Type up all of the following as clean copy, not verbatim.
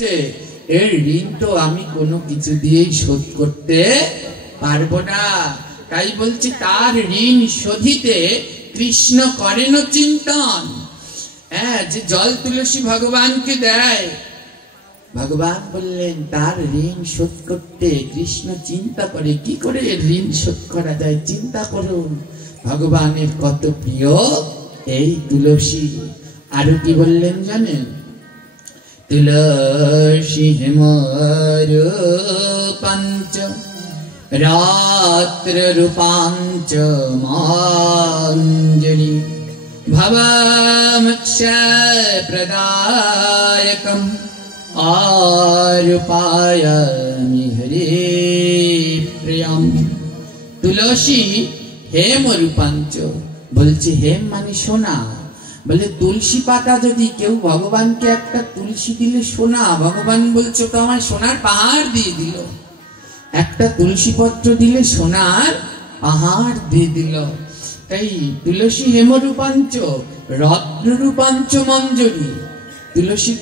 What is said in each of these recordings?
এর ঋণ তো আমি কোনো কিছু দিয়েই শোধ করতে পারবো না। তাই বলছে তার ঋণ শোধিতে কৃষ্ণ করেন চিন্তন। হ্যাঁ, যে জল তুলসী ভগবানকে দেয়, ভগবান বললেন তার ঋণ শোধ করতে কৃষ্ণ চিন্তা করে কি করে ঋণ শোধ করা যায়। চিন্তা করুন ভগবানের কত প্রিয় এই তুলসী। আরো কি বললেন জানেন? তুলসী হেমর পঞ্চ রাত্র রূপাঞ্চ মাঞ্জলি ভবমক্ষয় প্রদায়কম আরূপায়ামি হরে প্রিয়ম। তুলসী হেম রূপাঞ্চ, বলছে হেম মানে সোনা। বলে তুলসী পাতা যদি কেউ ভগবানকে একটা তুলসী দিলে সোনা, ভগবান বলছে তো আমার সোনার পাহাড় দিয়ে দিল। একটা তুলসী পত্র দিলে সোনার পাহাড় দিয়ে দিল। তাই তুলসী হেমরূপাঞ্চ রত্ন রূপাঞ্চ মঞ্জরি। তুলসী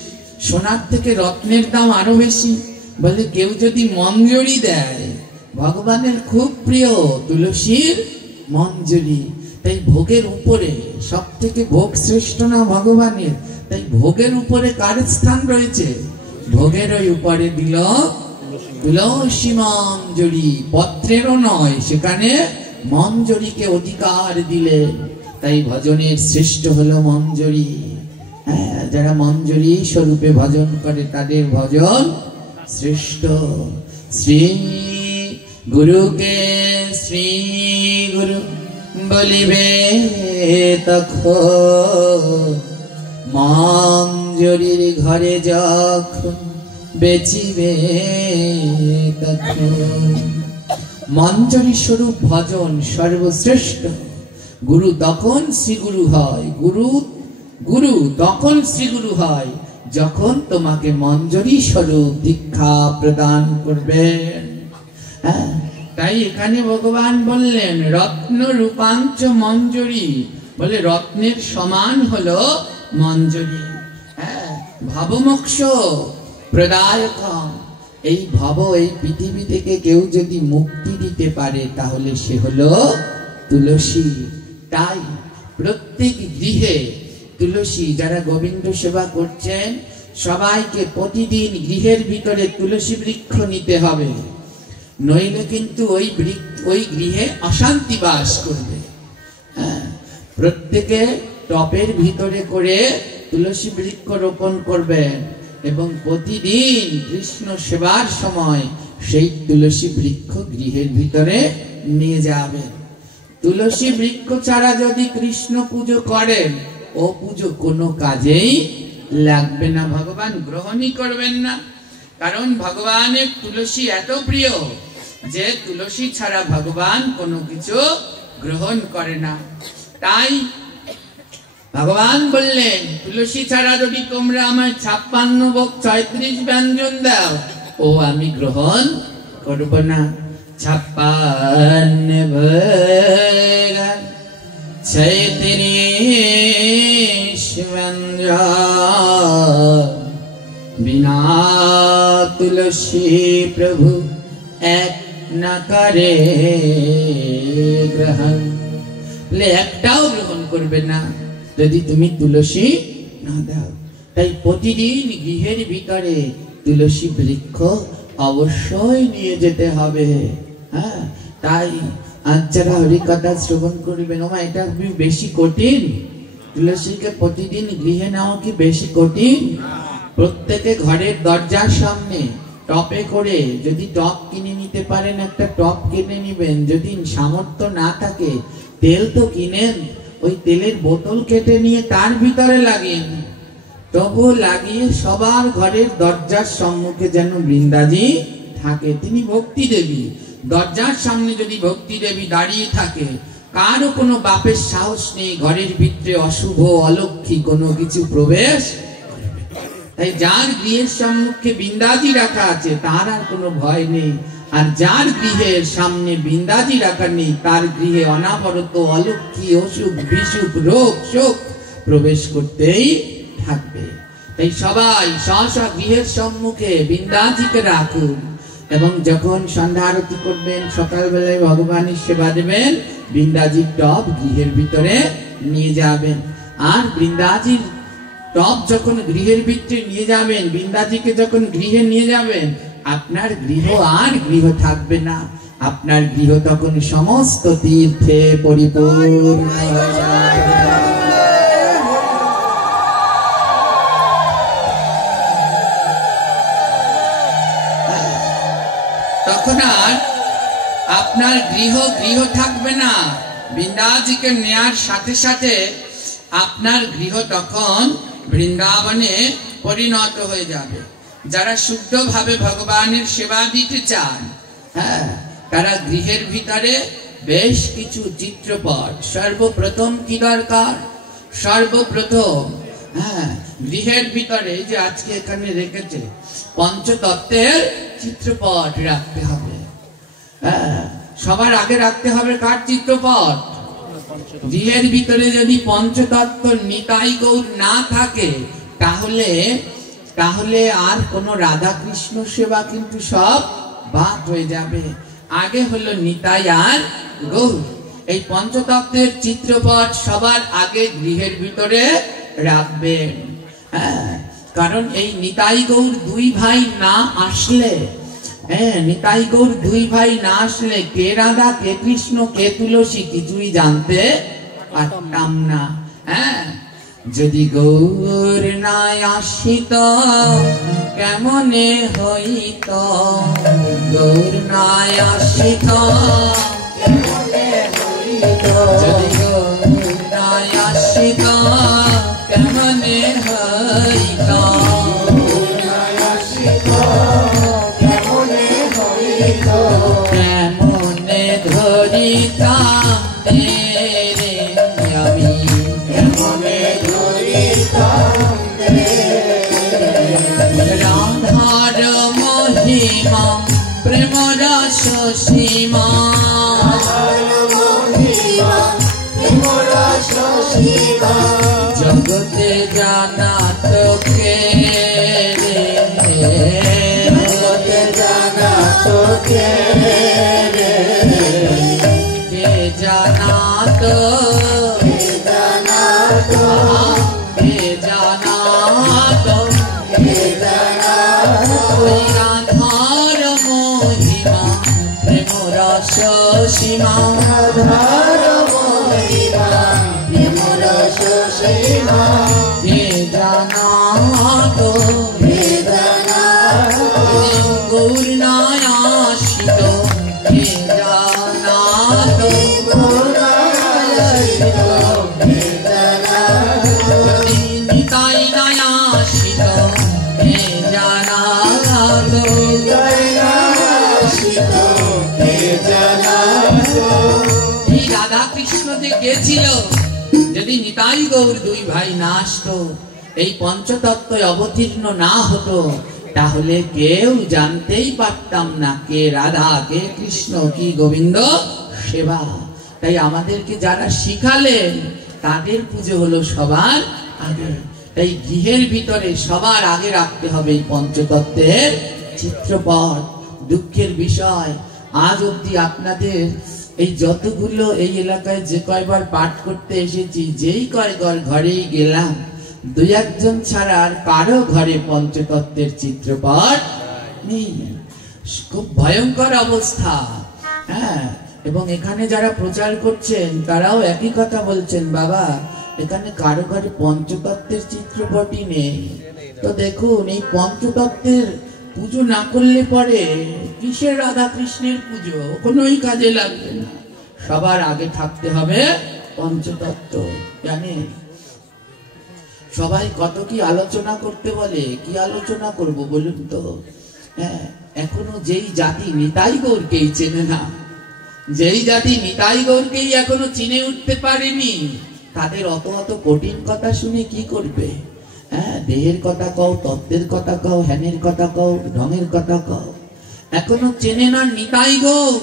সোনার থেকে রত্নের দাম আরো বেশি। বলে কেউ যদি মঞ্জরি দেয়, ভগবানের খুব প্রিয় তুলসীর মঞ্জরি। তাই ভোগের উপরে সব থেকে ভোগ শ্রেষ্ঠ না ভগবানের? তাই ভোগের উপরে কার স্থান রয়েছে? ভোগের ওই উপরে দিল তুলসী মঞ্জরি, পত্রেরও নয়, সেখানে মঞ্জরিকে অধিকার দিলে। তাই ভজনের শ্রেষ্ঠ হলো মঞ্জরি। হ্যাঁ, যারা মঞ্জরি স্বরূপে ভজন করে তাদের ভজন শ্রেষ্ঠ। শ্রী গুরুকে শ্রী গুরু বলিবে তখন, মঞ্জরির ঘরে যখন বেচিবে তখন। মঞ্জরি স্বরূপ ভজন সর্বশ্রেষ্ঠ। গুরু তখন শ্রীগুরু হয়, গুরু তখন শ্রীগুরু হয় যখন তোমাকে মঞ্জরি স্বরূপ দীক্ষা প্রদান করবেন। হ্যাঁ, তাই এখানে ভগবান বললেন রত্ন রূপাঞ্চ মঞ্জরি। বলে রত্নের সমান হলো মঞ্জরি। হ্যাঁ, ভবমোক্ষ প্রদায়কম। এই ভব, এই পৃথিবী থেকে কেউ যদি মুক্তি দিতে পারে তাহলে সে হলো তুলসী। তাই প্রত্যেক গৃহে তুলসী, যারা গোবিন্দ সেবা করছেন সবাইকে প্রতিদিন গৃহের ভিতরে তুলসী বৃক্ষ নিতে হবে, নইলে কিন্তু ওই গৃহে অশান্তি বাস করবে। হ্যাঁ, প্রত্যেকে টপের ভিতরে করে তুলসী বৃক্ষ রোপণ করবেন এবং প্রতিদিন কৃষ্ণ সেবার সময় সেই তুলসী বৃক্ষ গৃহের ভিতরে নিয়ে যাবেন। তুলসী বৃক্ষ ছাড়া যদি কৃষ্ণ পুজো করেন, ও পুজো কোনো কাজেই লাগবে না, ভগবান গ্রহণই করবেন না। কারণ ভগবানের তুলসী এত প্রিয় যে তুলসী ছাড়া ভগবান কোনো কিছু গ্রহণ করে না। তাই ভগবান বললেন তুলসী ছাড়া যদি তোমরা আমার 56 ভোগ 36 ব্যঞ্জন দাও, ও আমি গ্রহণ করব না। 56 ভোগ 36 ব্যঞ্জন বিনা তুলসী প্রভু এক না করে গ্রহণ। একটাও গ্রহণ করবে না যদি তুমি তুলসী না দাও। তাই প্রতিদিন গৃহের ভিতরে তুলসী বৃক্ষ অবশ্যই নিয়ে যেতে হবে। হ্যাঁ, তাই আজ যারা হরিকথা শ্রবণ করবেন, ওমা এটা খুবই বেশি কঠিন, তুলসীকে প্রতিদিন গৃহে নেওয়া কি বেশি কঠিন? প্রত্যেকে ঘরের দরজার সামনে টপে করে, যদি টপ কিনে নিতে পারেন একটা টপ কিনে নিবেন। যদি সামর্থ্য না থাকে তেল তো কিনেন, ওই তেলের বোতল কেটে নিয়ে তার ভিতরে লাগিয়ে, তবু লাগিয়ে সবার ঘরের দরজার সম্মুখে যেন বৃন্দাজি থাকে। তিনি ভক্তি দেবী, দরজার সামনে যদি ভক্তি দেবী দাঁড়িয়ে থাকে, কারো কোনো বাপের সাহস নেই ঘরের ভিতরে অশুভ অলক্ষী কোনো কিছু প্রবেশ। তাই যার গৃহের সম্মুখে বৃন্দাজি রাখা আছে তার আর কোনো ভয় নেই। আর যার গৃহের সামনে বৃন্দাজি রাখা নেই তার গৃহে অনাবরত অলক্ষী অসুখ বিসুখ রোগ শোক প্রবেশ করতেই থাকবে। তাই সবাই স্ব গৃহের সম্মুখে বৃন্দাজিকে রাখুন এবং যখন সন্ধ্যা আরতি করবেন, সকালবেলায় ভগবানের সেবা দেবেন, বৃন্দাজির টব গৃহের ভিতরে নিয়ে যাবেন। আর বৃন্দাজির টব যখন গৃহের ভিতরে নিয়ে যাবেন, বৃন্দাজিকে যখন গৃহে নিয়ে যাবেন, আপনার গৃহ আর গৃহ থাকবে না, আপনার গৃহ তখন সমস্ত তীর্থে পরিপূর্ণ হয়ে যাবে। তখন আর আপনার গৃহ গৃহ থাকবে না, বৃন্দাজিকে নেয়ার সাথে সাথে আপনার গৃহ তখন বৃন্দাবনে পরিণত হয়ে যাবে। যারা শুদ্ধভাবে ভগবানের সেবা দিতে চান, হ্যাঁ, তারা গৃহের ভিতরে বেশ কিছু চিত্রপট, সর্বপ্রথম কি দরকার, সর্বপ্রথম হ্যাঁ গৃহের ভিতরে যে আজকে এখানে রেখেছে পঞ্চতত্ত্বের চিত্রপট রাখতে হবে। হ্যাঁ, সবার আগে রাখতে হবে কার চিত্রপট? গৃহের ভিতরে যদি পঞ্চতত্ত্ব নিতাই গৌর না থাকে, তাহলে আর কোন রাধা কৃষ্ণ সেবা কিন্তু সব বাদ হয়ে যাবে। আগে হলো নিতাই আর গৌর। এই পঞ্চতত্ত্বের চিত্রপট সবার আগে গৃহের ভিতরে রাখবেন। হ্যাঁ, কারণ এই নিতাই গৌর দুই ভাই না আসলে, নিতাই গৌর দুই ভাই না আসলে কে রাধা কে কৃষ্ণ কে তুলসী কিছুই জানতে পারতাম না। হ্যাঁ, যদি গৌর নাই আসিত কেমনে হইত, গৌর নাই আসিত কেমনে হইত, যদি গৌর নাই আসিত কেমনে হইত, কেমনে ধরিতাম আমি, কেমনে ধরিতাম রাধার মহিমা প্রেম রস সীমা, জগতে জানা তোকে রে, জগতে জানা তোকে রে, কে জানা তো, কে জানা তো, কে জানা তো, কে জানা তো, রাধার মহিমা প্রেম রস সীমা, রাধার মহিমা প্রেম রস সীমা, কে জানা তো, কে জানা তো, গৌর নাই আসিত কে জানা তো, গৌর নাই আসিত কে জানা তো, নিতাই নাই আসিত কে জানা তো, নিতাই নাই আসিত কে জানা তো। এই রাধা কৃষ্ণ যে গেছিল, যদি নিতাই গৌর দুই ভাই না আসতো, এই পঞ্চতত্ত্ব অবতীর্ণ না হতো, তাহলে কেউ জানতেই পারতাম না কে রাধা কে কৃষ্ণ কি গোবিন্দ সেবা। তাই আমাদেরকে যারা শিখালেন তাদের পুজো হলো সবার আগে। তাই গৃহের ভিতরে সবার আগে রাখতে হবে এই পঞ্চতত্ত্বের চিত্রপট। দুঃখের বিষয়, আজ অব্দি আপনাদের এই যতগুলো এই এলাকায় যে কয়বার পাঠ করতে এসেছি, যেই কয় ঘরেই গেলাম, দুই একজন ছাড়া আর কারো ঘরে পঞ্চতত্ত্বের চিত্রপট নেই। খুব ভয়ঙ্কর অবস্থা। হ্যাঁ, এবং এখানে যারা প্রচার করছেন তারাও একই কথা বলছেন, বাবা এখানে কারো ঘরে পঞ্চতত্ত্বের চিত্রপটই নেই। তো দেখুন, এই পঞ্চতত্ত্বের পুজো না করলে পরে কিসের রাধা কৃষ্ণের পুজো? কোনোই কাজে লাগবে না। সবার আগে থাকতে হবে পঞ্চতত্ত্ব। জানেন সবাই কত কি আলোচনা করতে বলে, কি আলোচনা করব বলুন তো? হ্যাঁ, এখনো যেই জাতি নিতাই গৌরকেই চেনে না, যেই জাতি নিতাই গৌরকেই এখনো চিনে উঠতে পারেনি, তাদের অত অত কঠিন কথা শুনে কি করবে? হ্যাঁ, দেহের কথা কও, তত্ত্বের কথা কও, হ্যানের কথা কও, ঢঙের কথা কও, এখনো চেনে না নিতাই গৌর।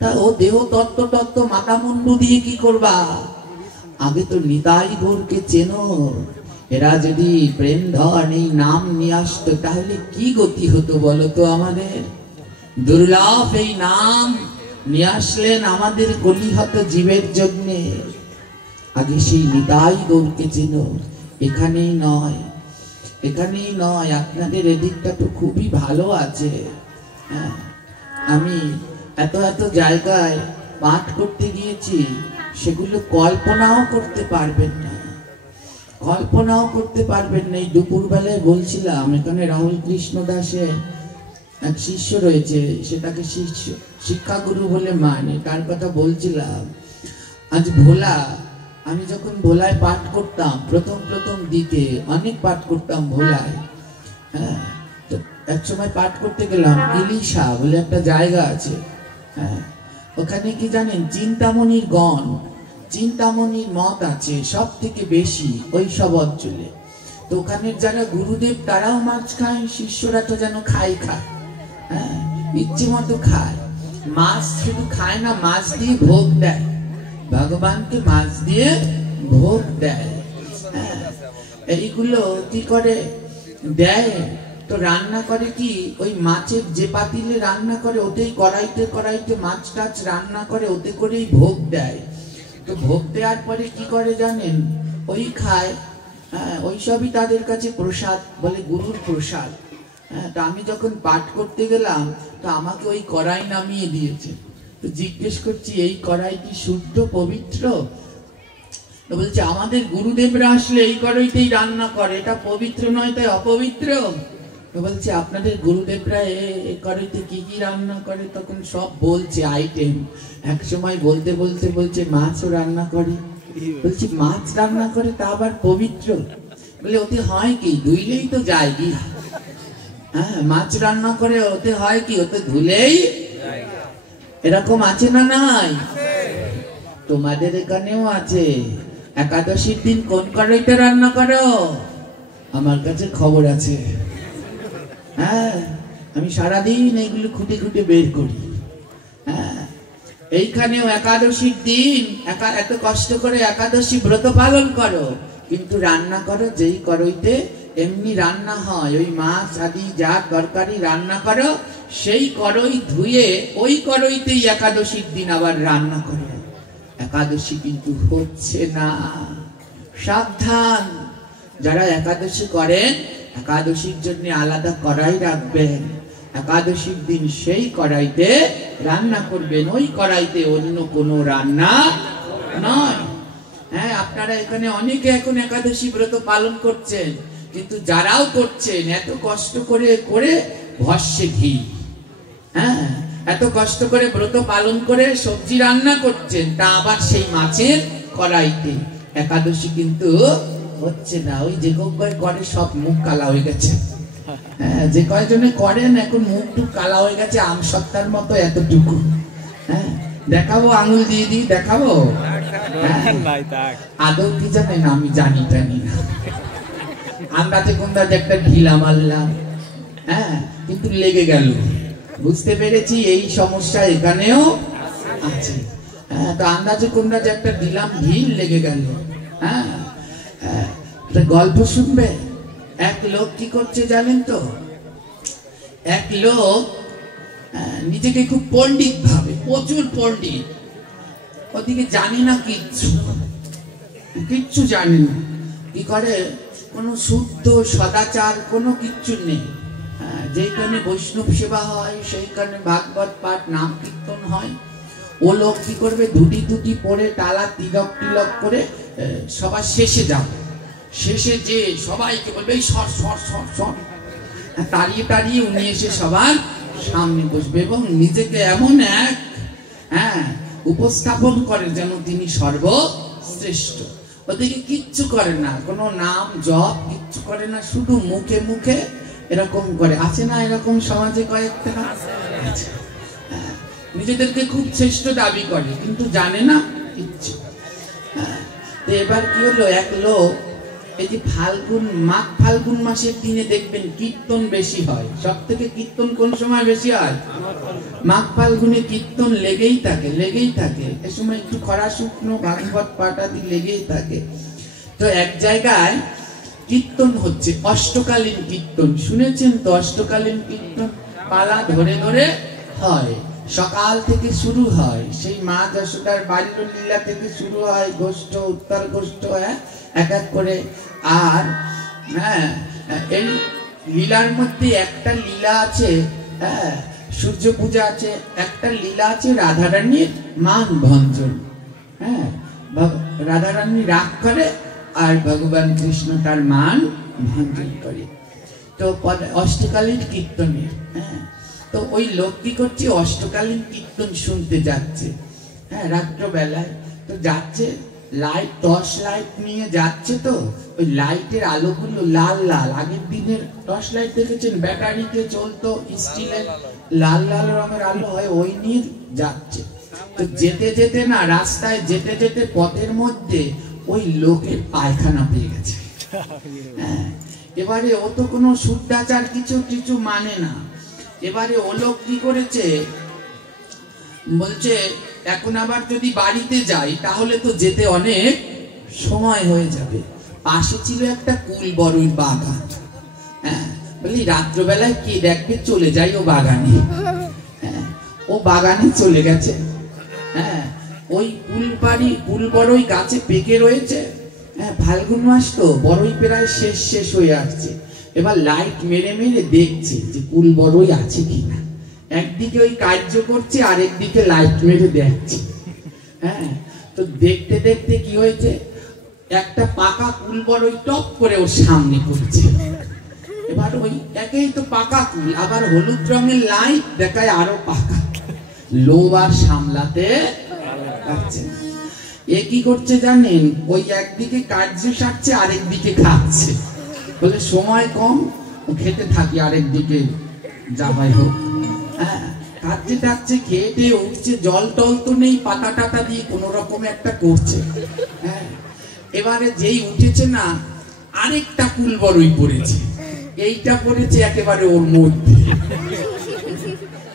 তা ও দেহ তত্ত্ব মাথা মুন্ডু দিয়ে কি করবা? আগে তো নিতাই গৌরকে চেনো। এরা যদি প্রেম ধন এই নাম নিয়ে আসতো তাহলে কি গতি হতো বলো তো আমাদের। দুর্লভ এই নাম নিয়ে আসলেন আমাদের কলিহত জীবের জন্যে। আগে সেই নিতাই গৌরকে চেনো, এখানেই নয়, এখানেই নয়, আপনাদের এদিকটা তো খুবই ভালো আছে। হ্যাঁ, আমি এত এত জায়গায় পাঠ করতে গিয়েছি, সেগুলো কল্পনাও করতে পারবেন না, কল্পনাও করতে পারবেন না। এই দুপুরবেলায় বলছিলাম, এখানে রাহুল কৃষ্ণ দাসের এক শিষ্য রয়েছে, সেটাকে শিক্ষাগুরু বলে মানে, তার কথা বলছিলাম। আজ ভোলা, আমি যখন ভোলায় পাঠ করতাম প্রথম প্রথম দিকে, অনেক পাঠ করতাম ভোলায়। হ্যাঁ, তো এক সময় পাঠ করতে গেলাম, ইলিশা বলে একটা জায়গা আছে। হ্যাঁ, ওখানে কি জানেন, চিন্তামণির গণ, চিন্তামণির মত আছে সব থেকে বেশি ওই সব অঞ্চলে। তো ওখানের যারা গুরুদেব তারাও মাছ খায়, শিষ্যরা তো যেন খায়। হ্যাঁ, ইচ্ছে মতো খায়। মাছ শুধু খায় না, মাছ দিয়ে ভোগ দেয়, ভগবানকে মাছ দিয়ে ভোগ দেয়। হ্যাঁ, এইগুলো কি করে দেয়, তো রান্না করে কি, ওই মাছের যে পাতিলে রান্না করে ওতেই কড়াইতে কড়াইতে মাছ টাছ রান্না করে, ওতে করেই ভোগ দেয়। তো ভোগ দেওয়ার পরে কি করে জানেন, ওই খায়। হ্যাঁ, ওই সবই তাদের কাছে প্রসাদ, বলে গুরুর প্রসাদ। হ্যাঁ, তো আমি যখন পাঠ করতে গেলাম, তো আমাকে ওই কড়াই নামিয়ে দিয়েছে। তো জিজ্ঞেস করছি, এই কড়াই কি শুদ্ধ পবিত্র? তো বলছে, আমাদের গুরুদেবরা আসলে এই কড়াইতেই রান্না করে, এটা পবিত্র নয়, তাই অপবিত্র। তো বলছে, আপনাদের গুরুদেবরা এই কড়াইতে কি কি রান্না করে? তখন সব বলছে আইটেম। এক সময় বলতে বলতে বলছে, মাছও রান্না করে। বলছি, মাছ রান্না করে তা আবার পবিত্র? বলে, ওতে হয় কি, ধুইলেই তো যায় কি। হ্যাঁ, মাছ রান্না করে ওতে হয় কি, ওতে ধুলেই। এরকম আছে না নাই? তোমাদের এখানেও আছে। একাদশীর দিন কোন কড়াইতে রান্না করো? আমার কাছে খবর আছে। হ্যাঁ, আমি সারাদিন এইগুলো খুঁটে খুঁটে বের করি। হ্যাঁ, এইখানেও একাদশীর দিন এত কষ্ট করে একাদশী ব্রত পালন করো, কিন্তু রান্না করো যেই কড়াইতে এমনি রান্না হয়, ওই মাছ আদি যা তরকারি রান্না করো, সেই কড়াই ধুয়ে ওই কড়াইতেই একাদশীর দিন আবার রান্না করো। একাদশী কিন্তু হচ্ছে না, সাবধান। যারা একাদশী করেন, একাদশীর জন্য আলাদা কড়াই রাখবেন। একাদশীর দিন সেই কড়াইতে রান্না করবেন, ওই কড়াইতে অন্য কোনো রান্না নয়। হ্যাঁ, আপনারা এখানে অনেকে এখন একাদশী ব্রত পালন করছেন, কিন্তু যারাও করছেন এত কষ্ট করে করে ভস্যে ঘি। হ্যাঁ, এত কষ্ট করে ব্রত পালন করে সবজি রান্না করছেন, তা আবার সেই মাছের কড়াইতে। একাদশী কিন্তু হচ্ছে না। ওই যে কয় করে সব মুখ কালা হয়ে গেছে। হ্যাঁ, যে কয়জনে করেন এখন মুখ টুক কালা হয়ে গেছে, আম সত্তার মতো এতটুকু। হ্যাঁ, দেখাবো, আঙুল দিয়ে দিয়ে দেখাবো। আদৌ কি জানেন, আমি জানি টানি না। আমরাতে কোনটাতে একটা ঢিলা মারলাম, হ্যাঁ, কিন্তু লেগে গেল। বুঝতে পেরেছি এই সমস্যা এখানেও আছে। হ্যাঁ, তো আন্দাজে কোনটাতে একটা দিলাম, ঢিল লেগে গেল। হ্যাঁ, গল্প শুনবে। এক লোক কি করছে জানেন তো, এক লোক নিজেকে খুব পণ্ডিত ভাবে, প্রচুর পণ্ডিত, ওদিকে জানি না কিচ্ছু জানি না। কি করে, কোনো শুদ্ধ সদাচার কোনো কিচ্ছু নেই। যেখানে বৈষ্ণব সেবা হয়, সেইখানে ভাগবত পাঠ নাম কীর্তন হয়। ও লোক কি করবে, ধুতি টুটি পরে টালা তিলক টিলক করে সবার শেষে যাবে। শেষে যে সবাইকে বলবে, এই সর সর সর সর, তাড়িয়ে তাড়িয়ে উনি এসে সবার সামনে বসবে এবং নিজেকে এমন এক উপস্থাপন করে যেন তিনি সর্বশ্রেষ্ঠ। ওদিকে কিচ্ছু করে না, কোনো নাম জপ কিচ্ছু করে না, শুধু মুখে মুখে এরকম করে। আছে না এরকম সমাজে কয়েকটা? নিজেদেরকে খুব শ্রেষ্ঠ দাবি করে, কিন্তু জানে না কিচ্ছু। তো এবার কি হলো, এক লোক, এই যে মাঘ ফাল্গুন মাসের দিনে দেখবেন কীর্তন বেশি হয়। সব থেকে কীর্তন কোন সময় বেশি হয়? মাঘ ফাল্গুনে কীর্তন লেগেই থাকে, লেগেই থাকে। এ সময় একটু খরা শুকনো ভাগবত পাঠ আদি লেগেই থাকে। তো এক জায়গায় কীর্তন হচ্ছে, অষ্টকালীন কীর্তন শুনেছেন তো? অষ্টকালীন কীর্তন পালা ধরে ধরে হয়, সকাল থেকে শুরু হয়, সেই মা যশোদার বাল্য লীলা থেকে শুরু হয়, গোষ্ঠ উত্তর গোষ্ঠ এক এক করে। আর এই লীলার মধ্যে একটা লীলা আছে, সূর্য পূজা আছে, একটা লীলা আছে রাধারানীর মান ভঞ্জন। রাধারানী রাগ করে আর ভগবান কৃষ্ণ তার মান ভঞ্জন করে। তো অষ্টকালীন কীর্তনে তো ওই লোক কি করছে, অষ্টকালীন কীর্তন শুনতে যাচ্ছে, রাত্রবেলায়। তো যাচ্ছে, লাইট, টর্চ লাইট নিয়ে যাচ্ছে। তো ওই লাইটের আলোগুলো লাল লাল, আগের দিনের টর্চ লাইট দেখেছেন, ব্যাটারিতে চলতো, স্টিলের লাল লাল রঙের আলো হয়, ওই নিয়ে যাচ্ছে। তো যেতে যেতে না, রাস্তায় যেতে যেতে পথের মধ্যে ওই লোকের পায়খানা পেয়ে গেছে। এবারে ও তো কোনো শুদ্ধাচার কিছু মানে না। এবারে ও লোক কি করেছে, বলছে এখন আবার যদি বাড়িতে যাই তাহলে তো যেতে অনেক সময় হয়ে যাবে। পাশে ছিল একটা কুল বড়ই বাগান। বলি রাত্রবেলায় কে দেখবে, চলে যাই ও বাগানে। ও বাগানে চলে গেছে। ওই কুল বড়ই গাছে পেকে রয়েছে। ফাল্গুন মাস তো, বড়ই প্রায় শেষ হয়ে আসছে। এবার লাইট মেরে মেরে দেখছে যে কুল বড়ই আছে কিনা। একদিকে ওই কার্য করছে, আরেকদিকে লাইট মেরে দেখছে। তো দেখতে দেখতে কি হয়েছে, একটা পাকা কুল বড়ই টপ করে ওর সামনে পড়ছে। এবার ওই একেই তো পাকা কুল, আবার হলুদ রঙের লাইট দেখায় আরো পাকা। লোভ আর সামলাতে পারছে না। এ কি করছে জানেন, ওই একদিকে কার্য সারছে, আরেকদিকে খাচ্ছে। বলে সময় কম, খেতে থাকি, আরেকদিকে যা হয় হোক। খাচ্ছে টাচ্ছে, খেয়ে উঠছে, জল টল তো নেই, পাতা টাতা দিয়ে কোন রকম একটা করছে। এবারে যেই উঠেছে না, আরেকটা কুল বড়ই পড়েছে, এইটা পড়েছে একেবারে ওর মধ্যে।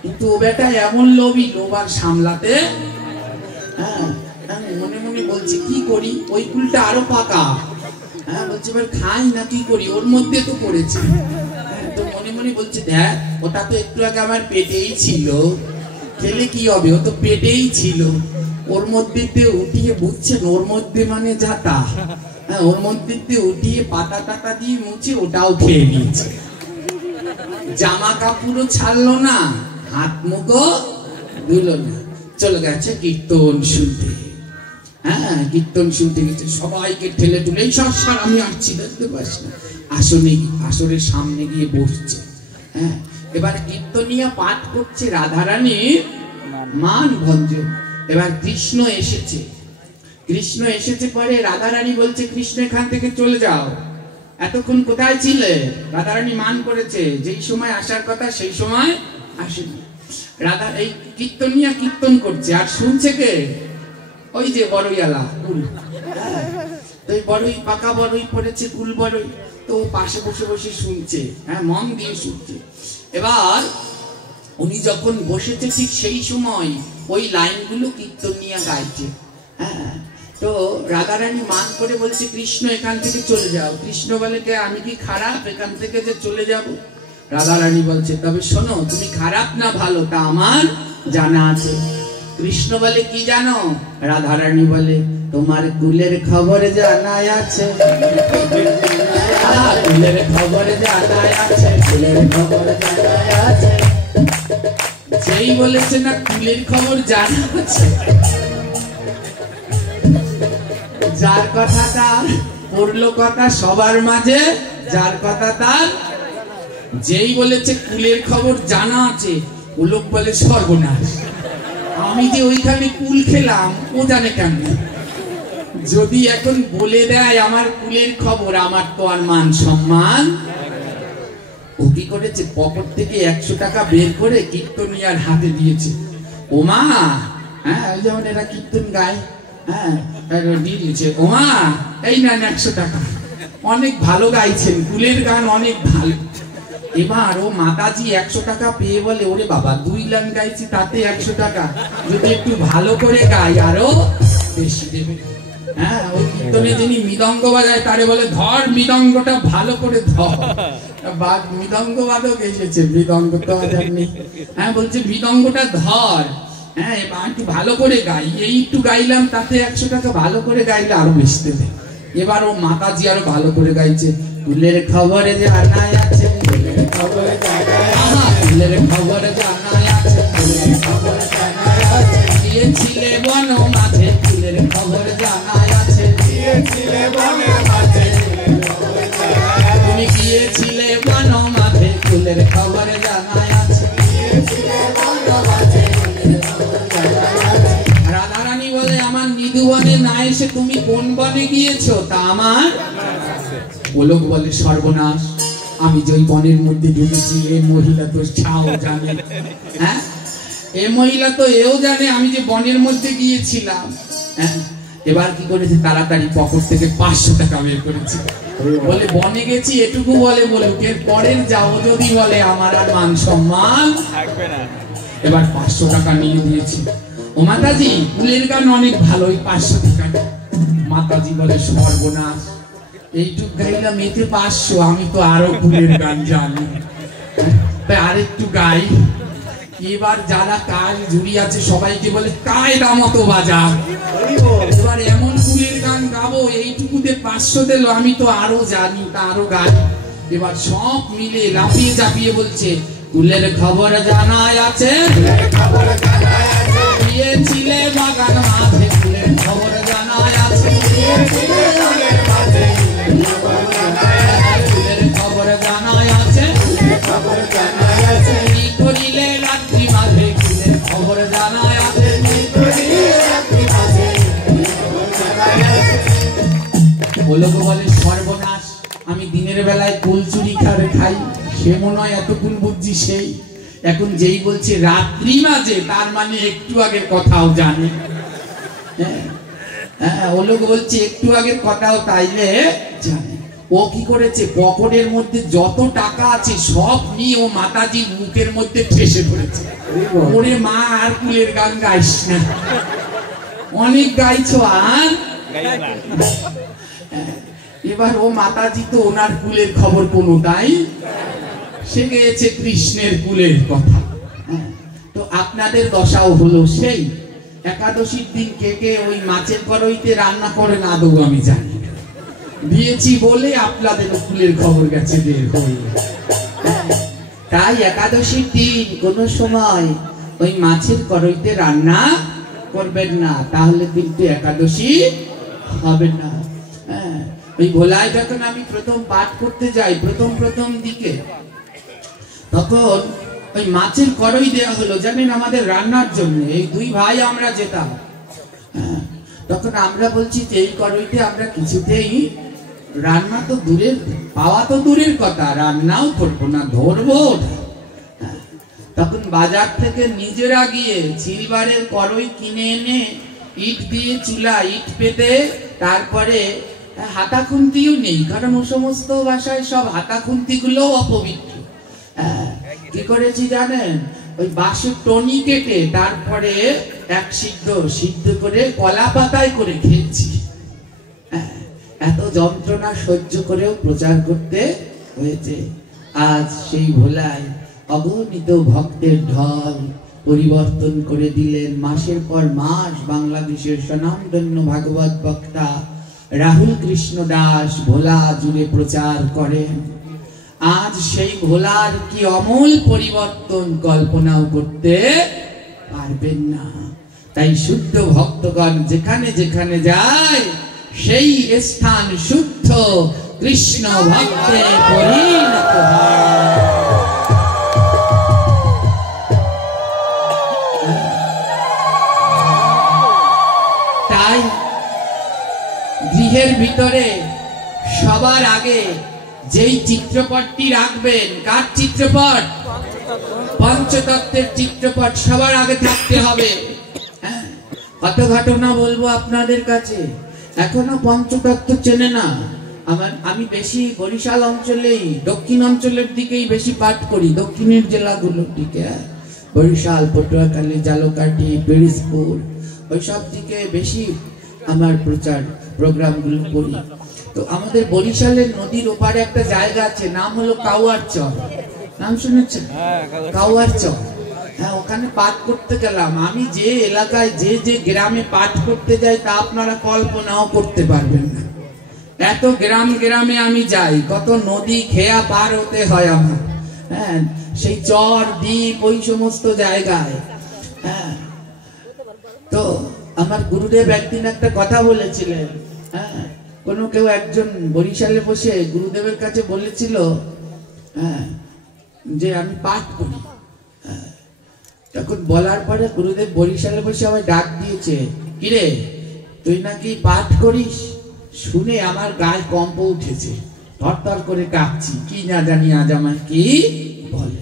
কিন্তু ও বেটা এমন লোভী, লোভ আর সামলাতে। মনে মনে বলছে কি করি, ওই কুলটা আরো পাকা। বলছে এবার খাই না কি করি, ওর মধ্যে তো পড়েছে। তো মনে মনে বলছে দেখ, ওটা তো একটু আগে আমার পেটেই ছিল, খেলে কি হবে, ও তো পেটেই ছিল। ওর মধ্যে উঠিয়ে, বুঝছেন, ওর মধ্যে মানে যাতা, ওর মধ্যে উঠিয়ে পাতা টাতা দিয়ে মুছে ওটাও খেয়ে নিয়েছে। জামা কাপড়ও ছাড়লো না, হাত মুখও ধুলো না, চলে গেছে কীর্তন শুনতে। কীর্তন শুনতে গেছে, সবাইকে ঠেলে টুলে, সব আমি আসছি, দেখতে পাস না, আসরের সামনে গিয়ে বসছে। এবার কীর্তনিয়া পাঠ করছে রাধারানীর মান ভঞ্জন। এবার কৃষ্ণ এসেছে পরে রাধারানী বলছে, কৃষ্ণ এখান থেকে চলে যাও, এতক্ষণ কোথায় ছিলে? রাধারানী মান করেছে, যেই সময় আসার কথা সেই সময় আসেনি। রাধা এই কীর্তনিয়া কীর্তন করছে, আর শুনছে কে? ওই যে বড়ইয়ালা কুল। ওই বড়ই, পাকা বড়ই পড়েছে, কুল বড়ই। তো পাশে বসে বসে শুনছে, মন দিয়ে শুনছে। এবার উনি যখন বসেছে ঠিক সেই সময় ওই লাইনগুলো কীর্তনিয়া গাইছে। তো রাধারানী মান করে বলছে, কৃষ্ণ এখান থেকে চলে যাও। কৃষ্ণ বলে, কে আমি কি খারাপ এখান থেকে যে চলে যাব? রাধারানী বলছে, তবে শোনো, তুমি খারাপ না ভালো তা আমার জানা আছে। কৃষ্ণ বলে, কি জানো? রাধারানী বলে, তোমার কুলের খবর জানা আছে, কুলের খবর জানা আছে, কুলের খবর জানা আছে। যেই বলেছে না কুলের খবর জানা আছে, যার কথা তার পড়লো কথা সবার মাঝে, যার কথা তার। যেই বলেছে কুলের খবর জানা আছে, ও লোক বলে সর্বনাশ, আমি যে ওইখানে কুল খেলাম ও জানে কেন? যদি এখন বলে দেয় আমার কুলের খবর, আমার তো আর মান সম্মান। ও কি করেছে, পকেট থেকে 100 টাকা বের করে কীর্তনিয়ার হাতে দিয়েছে। ও মা, যেমন এরা কীর্তন গায়, দিয়ে দিয়েছে, ও মা এই নেন 100 টাকা, অনেক ভালো গাইছেন, কুলের গান অনেক ভালো। এবার ও মাতাজি 100 টাকা পেয়ে বলে, ওরে বাবা 2 লাইন গাইছি তাতে 100 টাকা, যদি একটু ভালো করে গাই আরো বেশি দেবে। হ্যাঁ, ওই কীর্তনে যিনি মৃদঙ্গ বাজায় তারে বলে ধর মৃদঙ্গটা ভালো করে ধর। মৃদঙ্গ বাদক এসেছে, মৃদঙ্গ তো বাজার নেই। হ্যাঁ, বলছে মৃদঙ্গটা ধর, হ্যাঁ এবার একটু ভালো করে গাই। এই একটু গাইলাম, তাতে 100 টাকা, ভালো করে গাইলে আরো বেশি দেবে। এবার ও মাতাজি আরো ভালো করে গাইছে, কুলের খবরে জানা আছে, কুলের খবরে জানা আছে, কুলের খবরে জানা আছে, কুলের খবরে জানা আছে, গিয়েছিলে বন মাঝে, কুলের খবর জানা আছে, গিয়েছিলে বনের মাঝে, তুমি গিয়েছিলে বন মাঝে, কুলের খবর জানা আছে, গিয়েছিলে বন মাঝে। রাধারানী বলে আমার নিধু বনে না এসে তুমি কোন বনে গিয়েছো তা আমার। গোলক বলে সর্বনাশ, আমি যে বনের মধ্যে ঢুকেছি এই মহিলা তো ছাও জানে। হ্যাঁ, এই মহিলা তো এও জানে আমি যে বনের মধ্যে গিয়েছিলাম। হ্যাঁ, এবার কি করেছে, তাড়াতাড়ি পকেট থেকে 500 টাকা বের করেছে, বলে বনে গেছি এটুকু বলে বলুক, এর পরের যাও যদি বলে আমার আর মান সম্মান থাকবে না। এবার 500 টাকা নিয়ে দিয়েছি। ও মাতাজি, কুলের গান অনেক ভালো, ওই 500 টাকা। মাতাজি বলে সর্বনাশ, এইটুক গাইলাম এতে 500, আমি তো আরো কুলের গান জানি, তাই আরেকটু গাই। এবার যারা কাজ জুড়ি আছে সবাইকে বলে কায়দা মতো বাজা। এবার এমন কুলের গান গাবো, এইটুকুতে 500 দিল, আমি তো আরো জানি, তা আরো গাই। এবার সব মিলে লাফিয়ে চাপিয়ে বলছে কুলের খবর জানা আছে, গিয়েছিলে বাগান মাঝে, কুলের খবর জানা আছে, কুলের খবর জানা আছে, কি করিলে রাত্রি মাঝে, কুলের খবর জানা আছে, বলে সর্বনাশ, আমি দিনের বেলায় কুল চুরি করে খাই, সে মনে হয় এতক্ষণ বুঝছি সেই, এখন যেই বলছে রাত্রি মাঝে তার মানে একটু আগের কথাও জানে। হ্যাঁ, ও লোক বলছে একটু আগের কথাও তাইলে জানে। ও কি করেছে, পকেটের মধ্যে যত টাকা আছে সব নিয়ে ও মাতাজির মুখের মধ্যে ঠেসে পড়েছে। ওরে মা, আর কুলের গান গাইস না, অনেক গাইছো আর। এবার ও মাতাজি তো ওনার কুলের খবর কোনোটাই, সে গেছে কৃষ্ণের কুলের কথা। তো আপনাদের দশাও হলো সেই। একাদশীর দিন কে কে ওই মাছের কড়াইতে রান্না করে না দেবো আমি জানি, দিয়েছি বলে আপনাদের কুলের খবর গেছে বের হয়ে। তাই একাদশীর দিন কোন সময় ওই মাছের কড়াইতে রান্না করবেন না, তাহলে কিন্তু একাদশী হবে না। ওই ভোলায় যখন আমি প্রথম পাঠ করতে যাই, প্রথম দিকে, তখন ওই মাছের কড়াই দেওয়া হলো জানেন আমাদের রান্নার জন্য। এই 2 ভাই আমরা যেতাম, তখন আমরা বলছি যে এই কড়াইতে আমরা কিছুতেই রান্না তো দূরের, পাওয়া তো দূরের কথা, রান্নাও করবো না, ধরবো। তখন বাজার থেকে নিজেরা গিয়ে সিলভারের কড়াই কিনে এনে ইট দিয়ে চুলা, ইট পেতে, তারপরে হাতা খুন্তিও নেই, কারণ ও সমস্ত ভাষায় সব হাতা খুন্তি গুলো অপবিত্র। কি করেছি জানেন, ওই বাঁশের টনি কেটে তারপরে এক সিদ্ধ করে কলা পাতায় করে খেয়েছি। এত যন্ত্রণা সহ্য করেও প্রচার করতে হয়েছে। আজ সেই ভোলায় অগণিত ভক্তের ঢল পরিবর্তন করে দিলেন। মাসের পর মাস বাংলাদেশের স্বনামধন্য ভাগবত বক্তা রাহুল কৃষ্ণ দাস ভোলা জুড়ে প্রচার করেন। আজ সেই ভোলার কি অমূল পরিবর্তন কল্পনাও করতে পারবেন না। তাই শুদ্ধ ভক্তগণ যেখানে যেখানে যায়, সেই স্থান শুদ্ধ কৃষ্ণ ভক্তে পরিণত হয়। তাই গৃহের ভিতরে সবার আগে যেই চিত্রপটটি রাখবেন, কার চিত্রপট? পঞ্চতত্ত্বের চিত্রপট সবার আগে থাকতে হবে। কত ঘটনা বলবো আপনাদের কাছে, এখনো পঞ্চতত্ত্ব চেনে না। আমি বেশি বরিশাল অঞ্চলেই, দক্ষিণ অঞ্চলের দিকেই বেশি পাঠ করি, দক্ষিণের জেলাগুলোর দিকে, বরিশাল, পটুয়াখালী, জালকাঠি, পিরিজপুর, ওইসব দিকে বেশি আমার প্রচার প্রোগ্রামগুলো করি। তো আমাদের বরিশালের নদীর ওপারে একটা জায়গা আছে, নাম হলো কাউয়ারচর। নাম শুনেছেন? কাউয়ারচর। হ্যাঁ, ওখানে পাঠ করতে গেলাম। আমি যে এলাকায় যে যে গ্রামে পাঠ করতে যাই তা আপনারা কল্পনাও করতে পারবেন না। এত গ্রাম গ্রামে আমি যাই, কত নদী খেয়া পার হতে হয় আমার। হ্যাঁ, সেই চর দ্বীপ ওই সমস্ত জায়গায়। হ্যাঁ, তো আমার গুরুদেব একদিন একটা কথা বলেছিলেন। হ্যাঁ, কোনো কেউ একজন বরিশালে বসে গুরুদেবের কাছে বলেছিল হ্যাঁ যে আমি পাঠ করি। তখন বলার পরে গুরুদেব বরিশালে বসে আমায় ডাক দিয়েছে, কিরে তুই নাকি পাঠ করিস? শুনে আমার গায়ে কম্প উঠেছে, থরথর করে কাঁপছি, কি না জানি আজ আমায় কি বলে।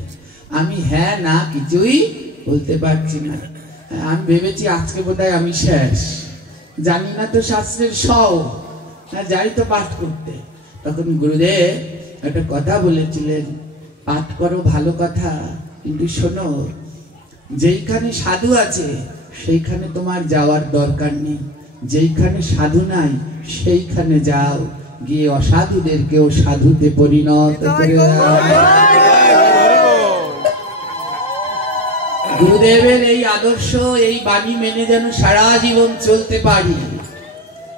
আমি হ্যাঁ না কিছুই বলতে পারছি না। আমি ভেবেছি আজকে বোধহয় আমি শেষ, জানি না তো শাস্ত্রের সব, যাই তো পাঠ করতে। তখন গুরুদেব একটা কথা বলেছিলেন, পাঠ করো ভালো কথা, কিন্তু শোনো, যেইখানে সাধু আছে সেইখানে তোমার যাওয়ার দরকার নেই, যেইখানে সাধু নাই সেইখানে যাও, গিয়ে অসাধুদেরকেও সাধুতে পরিণত করে। গুরুদেবের এই আদর্শ, এই বাণী মেনে যেন সারা জীবন চলতে পারি,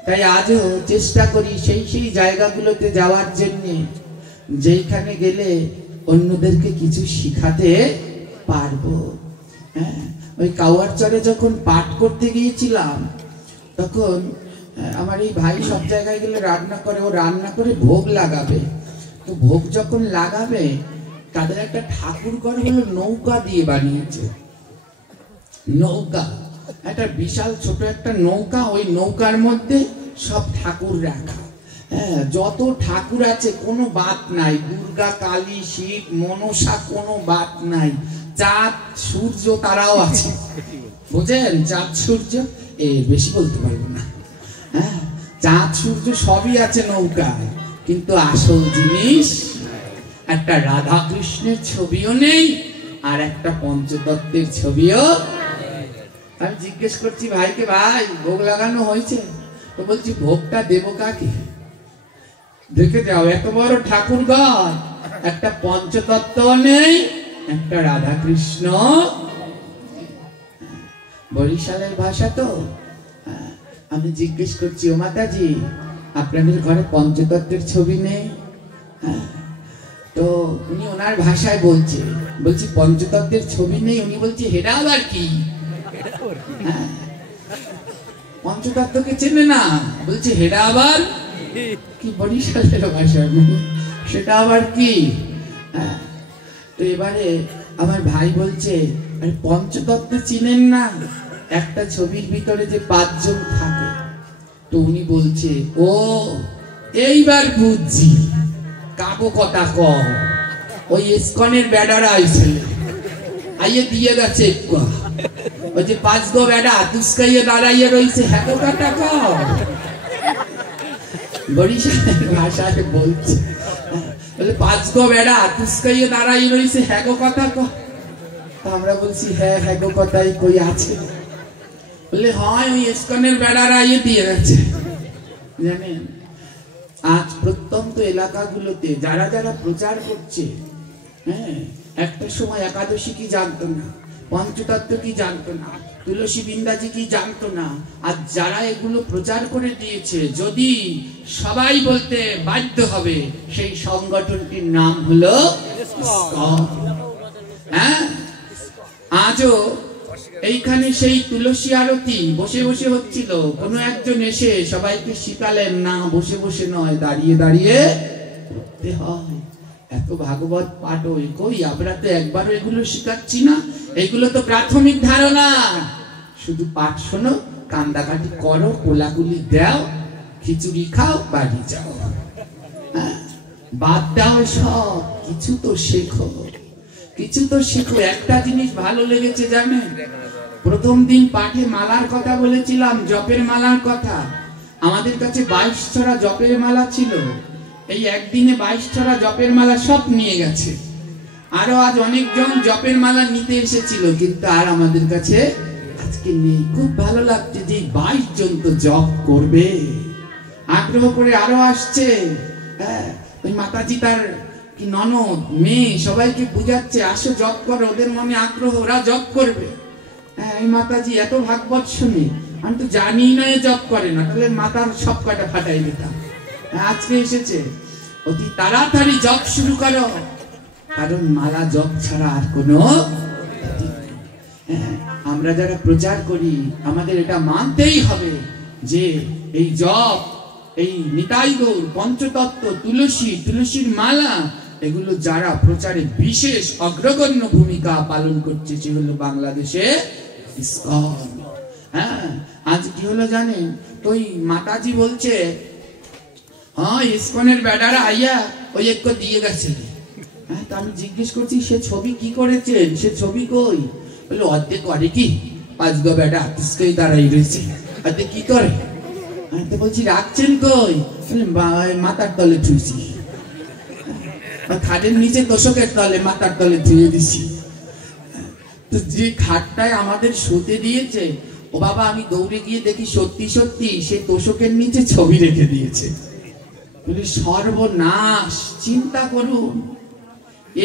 তাই আজও চেষ্টা করি সেই সেই জায়গাগুলোতে যাওয়ার জন্য, যেখানে গেলে অন্যদেরকে কিছু শিখাতে পারবো। হ্যাঁ, ওই কাউয়ারচরে যখন পাঠ করতে গিয়েছিলাম তখন আমার এই ভাই সব জায়গায় গেলে রান্না করে, ও রান্না করে ভোগ লাগাবে। তো ভোগ যখন লাগাবে তাদের একটা ঠাকুর ঘর হলো নৌকা দিয়ে বানিয়েছে। নৌকা, একটা বিশাল ছোট একটা নৌকা, ওই নৌকার মধ্যে সব ঠাকুর রাখা। হ্যাঁ, যত ঠাকুর আছে কোনো বাদ নাই, দুর্গা, কালী, শিব, মনসা, কোনো বাদ নাই। চাঁদ সূর্য তারাও আছে, বুঝেন? চাঁদ সূর্য বেশি বলতে পারবো না। হ্যাঁ, চাঁদ সূর্য সবই আছে নৌকায়, কিন্তু আসল জিনিস একটা রাধা কৃষ্ণের ছবিও নেই, আর একটা পঞ্চতত্ত্বের ছবিও। আমি জিজ্ঞেস করছি ভাইকে, ভাই ভোগ লাগানো হয়েছে? তো বলছি ভোগটা দেবো কাকে? দেখে যাও, এত বড় ঠাকুর ঘর, একটা পঞ্চতত্ত্ব নেই, একটা রাধা কৃষ্ণ। বরিশালের ভাষা তো। আমি জিজ্ঞেস করছি, ও মাতাজি আপনাদের ঘরে পঞ্চতত্ত্বের ছবি নেই? তো উনি ওনার ভাষায় বলছি পঞ্চতত্ত্বের ছবি নেই। উনি বলছে হেডা আবার কি? পঞ্চতত্ত্বকে চেনে না? বলছে হেডা আবার কি? বরিশালের ভাষা, সেটা আবার কি? তো এবারে আমার ভাই বলছে, আরে পঞ্চতত্ত্ব চিনেন না? একটা ছবির ভিতরে যে 5 জন থাকে। তো উনি বলছে, ও এইবার বুঝছি, কাকো কথা কম, ওই ইসকনের বেড়ারা আইছে, আইয়ে দিয়ে গেছে, ওই যে 5 গো বেড়া তুসকাইয়ে দাঁড়াইয়ে রয়েছে, হ্যাঁ কথা কম। বরিশালের ভাষায় বলছে, বলে 5 গো বেড়া তুসকাইয়ে দাঁড়াইয়ে রয়েছে, হ্যাঁ কথা কম। আমরা বলছি হ্যাঁ, হ্যাঁ কথাই কই আছে? বলে হয় ওই ইসকনের বেড়ারা আইয়ে দিয়ে গেছে। জানেন, আজ প্রত্যন্ত এলাকাগুলোতে যারা যারা প্রচার করছে, হ্যাঁ, একটা সময় একাদশী কি জানতো না, পঞ্চতত্ত্ব কি জানতো না, তুলসী বিন্দাজি কি জানতো না। আর যারা এগুলো প্রচার করে দিয়েছে, যদি সবাই বলতে বাধ্য হবে, সেই সংগঠনটির নাম হলো ইসকন। হ্যাঁ, আজও এইখানে সেই তুলসী আরতি বসে বসে হচ্ছিল। কোনো একজন এসে সবাইকে শিখালেন, না বসে বসে নয়, দাঁড়িয়ে দাঁড়িয়ে করতে হয়। এত ভাগবত পাঠ কই, আমরা তো একবারও এগুলো শিখাচ্ছি না। এগুলো তো প্রাথমিক ধারণা। শুধু পাঠ শোনো, কান্দাকাটি করো, কোলাকুলি দাও, খিচুড়ি খাও, বাড়ি যাও। বাদ দাও সব, কিছু তো শেখো, কিছু তো শেখো। একটা জিনিস ভালো লেগেছে জানেন, প্রথম দিন পাঠে মালার কথা বলেছিলাম, জপের মালার কথা। আমাদের কাছে 22 ছড়া জপের মালা ছিল। এই একদিনে 22 ছড়া জপের মালা সব নিয়ে গেছে। আরো আজ অনেকজন জপের মালা নিতে এসেছিল, কিন্তু আর আমাদের কাছে আজকে নেই। খুব ভালো লাগছে যে 22 জন তো জপ করবে, আগ্রহ করে আরো আসছে। হ্যাঁ, ওই মাতাজি তার কি ননদ মেয়ে সবাইকে বুঝাচ্ছে আসো জপ করো, ওদের মনে আগ্রহ, ওরা জপ করবে। হ্যাঁ, এই মাতাজি এত ভাগবত শুনে আমি তো জানি না জপ করে না, তাহলে মাতার সব কটা ফাটাই দিতাম। আজকে এসেছে, অতি তাড়াতাড়ি জপ শুরু করো, কারণ মালা জপ ছাড়া আর কোনো। আমরা যারা প্রচার করি আমাদের এটা মানতেই হবে যে এই জপ, এই নিতাই গৌর, পঞ্চতত্ত্ব, তুলসী, তুলসীর মালা, এগুলো যারা প্রচারে বিশেষ অগ্রগণ্য ভূমিকা পালন করছে সে হলো বাংলাদেশে ইসকন। হ্যাঁ, আজ কি হলো জানেন, ওই মাতাজি বলছে হ্যাঁ ইসকনের বেটারা আইয়া ওই এক দিয়ে গেছে। হ্যাঁ, তা আমি জিজ্ঞেস করছি সে ছবি কি করেছেন, সে ছবি কই? বলে অর্ধেক করে কি 5 গো বেটা তিসকেই দাঁড়াই রয়েছে, অর্ধেক কি করে? আমি তো বলছি রাখছেন কই? মাথার তলে ধুইছি, খাটের নিচে তোষকের তলে মাথার তলে ধুয়ে দিছি। তো যে খাটটায় আমাদের শুতে দিয়েছে, ও বাবা আমি দৌড়ে গিয়ে দেখি সত্যি সত্যি সে তোষকের নিচে ছবি রেখে দিয়েছে। বলি সর্বনাশ! চিন্তা করুন,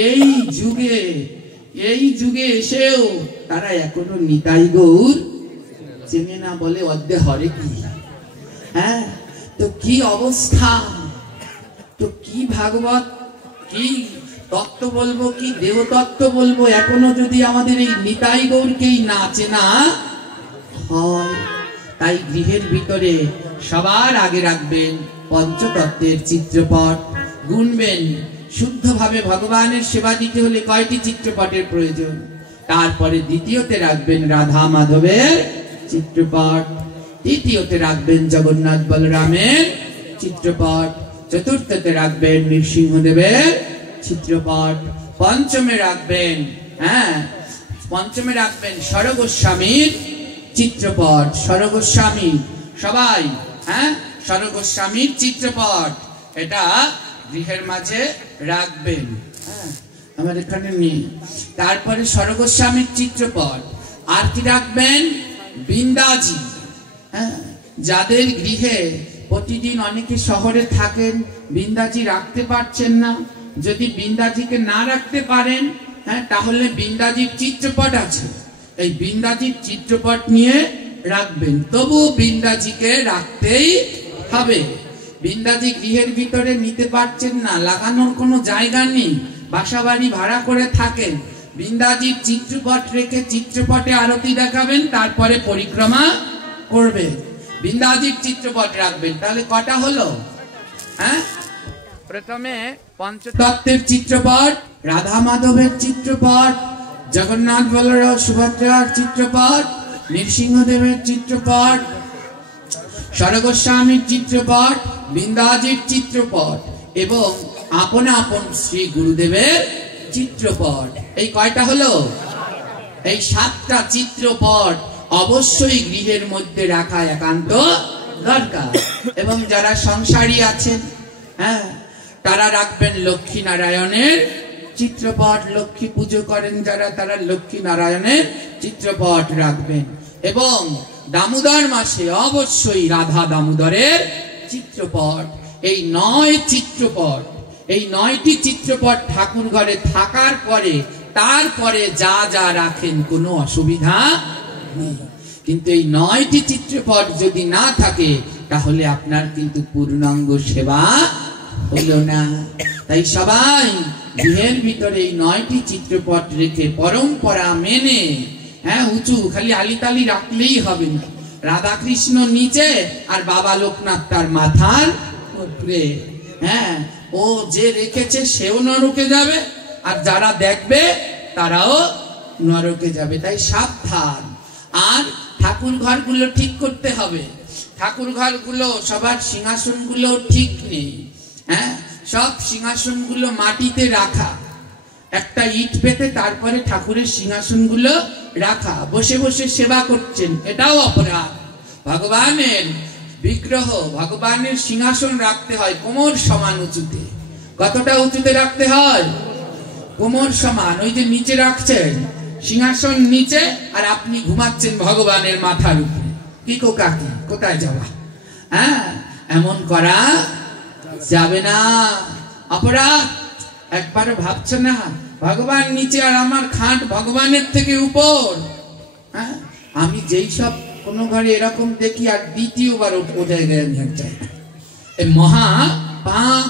এই যুগে এসেও তারা এখনো নিতাই গৌর চেনে না, বলে অর্ধে হরে কি। হ্যাঁ, তো কি অবস্থা, তো কি ভাগবত, কি তত্ত্ব বলবো, কি দেহতত্ত্ব বলবো, এখনো যদি আমাদের এই নিতাই গৌরকেই না চেনা হয়। তাই গৃহের ভিতরে সবার আগে রাখবেন পঞ্চতত্ত্বের চিত্রপট, গুনবেন। শুদ্ধভাবে ভগবানের সেবা দিতে হলে কয়টি চিত্রপটের প্রয়োজন? তারপরে দ্বিতীয়তে রাখবেন রাধা মাধবের চিত্রপট, তৃতীয়তে রাখবেন জগন্নাথ বলরামের চিত্রপট, চতুর্থতে রাখবেন নৃসিংহদেবের চিত্রপট, পঞ্চমে রাখবেন সরগোস্বামীর চিত্রপট। সরগোস্বামী সবাই সরগোস্বামীর চিত্রপট এটা গৃহের মাঝে রাখবেন। আমার এখানে নেই। তারপরে সরগোস্বামীর চিত্রপট, আর কি রাখবেন? বৃন্দাজি। যাদের গৃহে প্রতিদিন অনেকে শহরে থাকেন, বৃন্দাজি রাখতে পারছেন না, যদি বৃন্দাজিকে না রাখতে পারেন, তাহলে বৃন্দাজির চিত্রপট আছে, এই বৃন্দাজির চিত্রপট নিয়ে রাখবেন। তবু বৃন্দাজিকে রাখতেই হবে। বৃন্দাজি গৃহের ভিতরে নিতে পারছেন না, লাগানোর কোনো জায়গা নেই, বাসা বাড়ি ভাড়া করে থাকেন, বৃন্দাজির চিত্রপট রেখে চিত্রপটে আরতি দেখাবেন, তারপরে পরিক্রমা করবেন, বৃন্দাজির চিত্রপট রাখবেন। তাহলে কটা হলো? প্রথমে পঞ্চতত্ত্বের চিত্রপট, রাধা মাধবের চিত্রপট, জগন্নাথ বলরাম সুভদ্রার চিত্রপট, নৃসিংহদেবের চিত্রপট, সরগোস্বামীর চিত্রপট, বৃন্দাজির চিত্রপট এবং আপন আপন শ্রী গুরুদেবের চিত্রপট। এই কয়টা হলো? এই 7টা চিত্রপট অবশ্যই গৃহের মধ্যে রাখা একান্ত দরকার। এবং যারা সংসারী আছেন, তারা রাখবেন লক্ষ্মী নারায়ণের চিত্রপট। লক্ষ্মী পুজো করেন যারা, তারা লক্ষ্মী নারায়ণের চিত্রপট রাখবেন। এবং দামোদর মাসে অবশ্যই রাধা দামোদরের চিত্রপট। এই 9 চিত্রপট, এই 9টি চিত্রপট ঠাকুর ঘরে থাকার পরে তারপরে যা যা রাখেন কোনো অসুবিধা নেই। কিন্তু এই 9টি চিত্রপট যদি না থাকে তাহলে আপনার কিন্তু পূর্ণাঙ্গ সেবা হলো না। তাই সবাই গৃহের ভিতরে এই 9টি চিত্রপট রেখে পরম্পরা মেনে, উঁচু খালি আলিতালি রাখলেই হবে না, রাধা কৃষ্ণ নিচে আর বাবা লোকনাথ তার মাথার উপরে। ও যে রেখেছে সেও নরকে যাবে, আর যারা দেখবে তারাও নরকে যাবে। তাই সাবধান। আর ঠাকুর ঘরগুলো ঠিক করতে হবে। ঠাকুর ঘরগুলো সবার সিংহাসনগুলো ঠিক নেই। সব সিংহাসনগুলো মাটিতে রাখা, একটা ইট পেতে তারপরে ঠাকুরের সিংহাসনগুলো রাখা, বসে বসে সেবা করছেন, এটাও অপরাধ। ভগবানের বিগ্রহ, ভগবানের সিংহাসন রাখতে হয় কোমর সমান উঁচুতে। কতটা উঁচুতে রাখতে হয়? কোমর সমান। ওই যে নিচে রাখছেন, সিংহাসন নিচে আর আপনি ঘুমাচ্ছেন ভগবানের মাথার উপরে। কি কো কাকি, কোথায় যাবা? হ্যাঁ, এমন করা যাবে না, অপরাধ। একবারও ভাবছো না ভগবান নিচে আর আমার খাট ভগবানের থেকে উপর? হ্যাঁ, আমি যেই সব কোনো ঘরে এরকম দেখি আর দ্বিতীয়বার ওঠে যাই, এই মহা পাপ।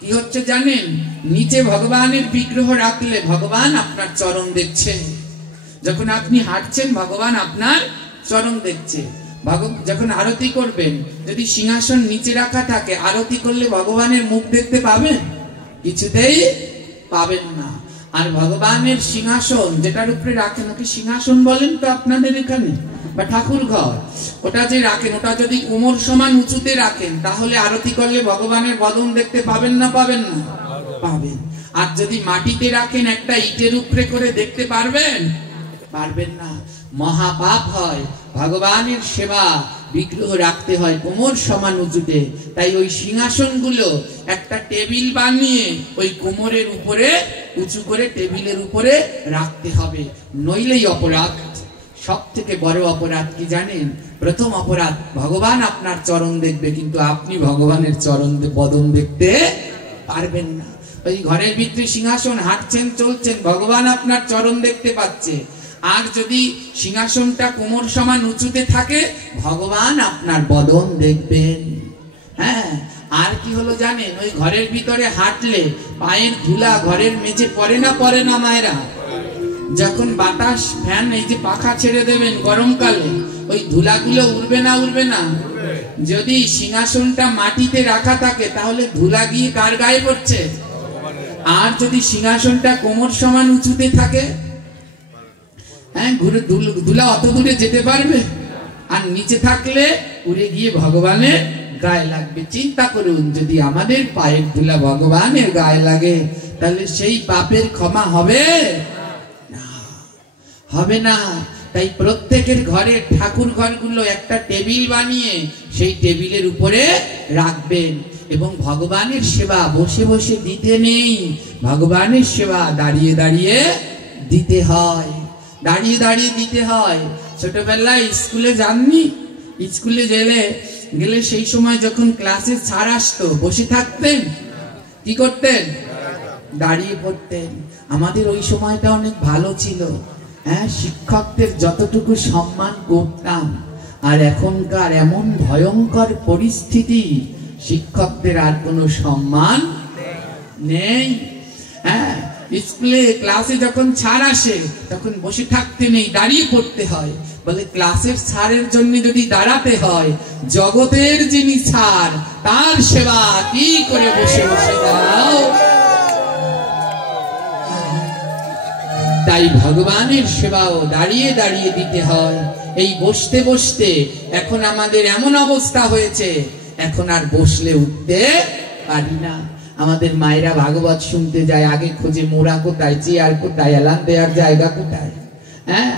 কি হচ্ছে জানেন? নিচে ভগবানের বিগ্রহ রাখলে ভগবান আপনার চরণ দেখছে। যখন আপনি হাঁটছেন ভগবান আপনার চরণ দেখছে। যখন আরতি করবেন, যদি সিংহাসন নিচে রাখা থাকে, আরতি করলে ভগবানের মুখ দেখতে পাবেন? কিছুতেই পাবেন না। আর ভগবানের সিংহাসন যেটার উপরে রাখেন, ওকে সিংহাসন বলেন তো আপনাদের এখানে, বা ঠাকুর ঘর, ওটা যে রাখেন, ওটা যদি কোমর সমান উঁচুতে রাখেন, তাহলে আরতি করলে ভগবানের বদন দেখতে পাবেন না পাবেন না? পাবেন। আর যদি মাটিতে রাখেন, একটা ইটের উপরে করে দেখতে পারবেন? পারবেন না। মহাপাপ হয়। ভগবানের সেবা বিগ্রহ রাখতে হয় কোমর সমান উঁচুতে। তাই ওই সিংহাসন গুলো একটা টেবিল বানিয়ে ওই কোমরের উপরে উঁচু করে টেবিলের উপরে রাখতে হবে, নইলেই অপরাধ। সব থেকে বড় অপরাধ কি জানেন? প্রথম অপরাধ, ভগবান আপনার চরণ দেখবে কিন্তু আপনি ভগবানের চরণ বদন দেখতে পারবেন না। ওই ঘরের ভিতরে সিংহাসন, হাঁটছেন চলছেন, ভগবান আপনার চরণ দেখতে পাচ্ছে। আর যদি সিংহাসনটা কোমর সমান উঁচুতে থাকে, ভগবান আপনার বদন দেখবেন। হ্যাঁ, আর কি হলো জানেন? ওই ঘরের ভিতরে হাঁটলে পায়ের ধুলা ঘরের মেঝে পড়ে না পড়ে না মায়েরা? যখন বাতাস, ফ্যান, এই যে পাখা ছেড়ে দেবেন গরমকালে, ওই ধুলাগুলো উড়বে না উড়বে না? যদি সিংহাসনটা মাটিতে রাখা থাকে, তাহলে ধুলা গিয়ে কার গায়ে পড়ছে? আর যদি সিংহাসনটা কোমর সমান উঁচুতে থাকে, হ্যাঁ, ধুলা অত দূরে যেতে পারবে? আর নিচে থাকলে উড়ে গিয়ে ভগবানের গায়ে লাগবে। চিন্তা করুন, যদি আমাদের পায়ের ধুলা ভগবানের গায়ে লাগে, তাহলে সেই পাপের ক্ষমা হবে না, হবে না। তাই প্রত্যেকের ঘরে ঠাকুর ঘরগুলো একটা টেবিল বানিয়ে সেই টেবিলের উপরে রাখবেন। এবং ভগবানের সেবা বসে বসে দিতে নেই, ভগবানের সেবা দাঁড়িয়ে দাঁড়িয়ে দিতে হয়, দাঁড়িয়ে দাঁড়িয়ে দিতে হয়। ছোটবেলায় স্কুলে যাননি? স্কুলে গেলে সেই সময় যখন ক্লাসে স্যার আসতো, বসে থাকতেন? কি করতেন? দাঁড়িয়ে পড়তেন। আমাদের ওই সময়টা অনেক ভালো ছিল। হ্যাঁ, শিক্ষকদের যতটুকু সম্মান করতাম। আর এখনকার এমন ভয়ঙ্কর পরিস্থিতি, শিক্ষকদের আর কোনো সম্মান নেই। হ্যাঁ, স্কুলে ক্লাসে যখন স্যার আসে, তখন বসে থাকতে নেই, দাঁড়িয়ে পড়তে হয়। বলে ক্লাসের স্যারের জন্য যদি দাঁড়াতে হয়, জগতের যিনি স্যার, তার সেবা কি করে বসে বসে দাও? তাই ভগবানের সেবাও দাঁড়িয়ে দাঁড়িয়ে দিতে হয়। এই বসতে বসতে এখন আমাদের এমন অবস্থা হয়েছে, এখন আর বসলে উঠতে পারি না। আমাদের মায়েরা ভাগবত শুনতে যায়, আগে খোঁজে মোড়া কোথায়, চেয়ার কোথায়, এলান দেওয়ার জায়গা কোথায়। হ্যাঁ,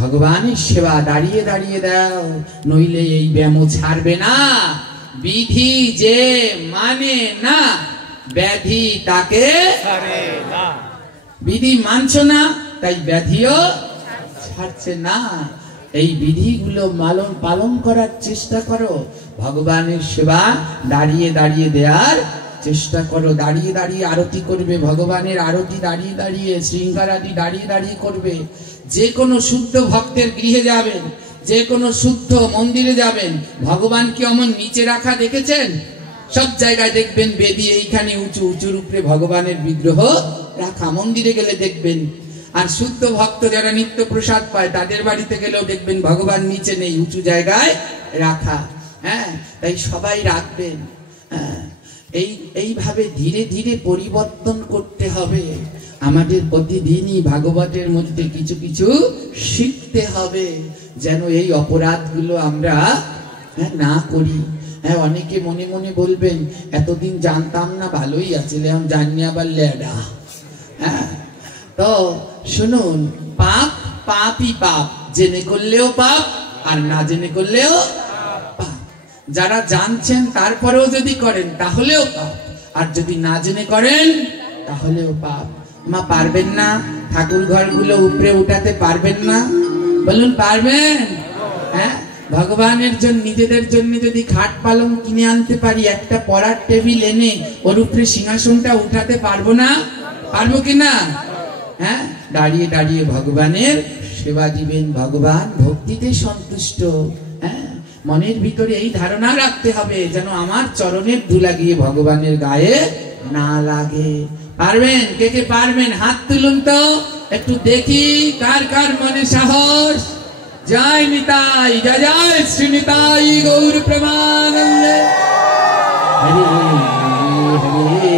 ভগবানের সেবা দাঁড়িয়ে দাঁড়িয়ে দাও, নইলে এই ব্যায়াম ছাড়বে না। বিধি যে মানে না, ব্যাধি তাকে ছাড়ে না। বিধি মানছো না, তাই ব্যাধিও ছাড়ছে না। এই বিধিগুলো পালন করার চেষ্টা করো। ভগবানের সেবা দাঁড়িয়ে দাঁড়িয়ে দেওয়ার চেষ্টা করো। দাঁড়িয়ে দাঁড়িয়ে আরতি করবে, ভগবানের আরতি দাঁড়িয়ে দাঁড়িয়ে, শৃঙ্গার আদি দাঁড়িয়ে দাঁড়িয়ে করবে। যে কোনো শুদ্ধ ভক্তের গৃহে যাবেন, যে কোনো শুদ্ধ মন্দিরে যাবেন, ভগবান কি অমন নিচে রাখা দেখেছেন? সব জায়গায় দেখবেন বেদি এইখানে উঁচু, উঁচুর উপরে ভগবানের বিগ্রহ রাখা। মন্দিরে গেলে দেখবেন। আর শুদ্ধ ভক্ত যারা নিত্য প্রসাদ পায়, তাদের বাড়িতে গেলেও দেখবেন ভগবান নিচে নেই, উঁচু জায়গায় রাখা। হ্যাঁ, তাই সবাই রাখবেন। হ্যাঁ, এইভাবে ধীরে ধীরে পরিবর্তন করতে হবে। আমাদের প্রতিদিনই ভাগবতের মধ্যে কিছু কিছু শিখতে হবে, যেন এই অপরাধগুলো আমরা না করি। হ্যাঁ, অনেকে মনে মনে বলবেন, এতদিন জানতাম না, ভালোই আছে, এখন জানি আবার লেডা। হ্যাঁ, তো শুনুন, পাপ পাপই পাপ, জেনে করলেও পাপ আর না জেনে করলেও পাপ। যারা জানছেন তারপরেও যদি করেন তাহলেও পাপ, আর যদি না জেনে করেন তাহলেও পাপ। মা পারবেন না? ঠাকুর ঘরগুলো উপরে উঠাতে পারবেন না? বলুন পারবেন? হ্যাঁ, ভগবানের জন্য, নিজেদের জন্য যদি খাট পালং কিনে আনতে পারি, একটা পড়ার টেবিল এনে ওর উপরে সিংহাসনটা উঠাতে পারবো না? পারবো কিনা? হ্যাঁ, দাঁড়িয়ে দাঁড়িয়ে ভগবানের সেবা দিবেন। ভগবান ভক্তিতে সন্তুষ্ট। হ্যাঁ, মনের ভিতরে এই ধারণা রাখতে হবে যেন আমার চরণের ধুলা গিয়ে ভগবানের গায়ে না লাগে। পারবেন? কে কে পারবেন হাত তুলুন তো, একটু দেখি কার কার মনে সাহস। জয় নিতাই, জয় জয় শ্রী নিতাই গৌর প্রেমানন্দে। হরে হরে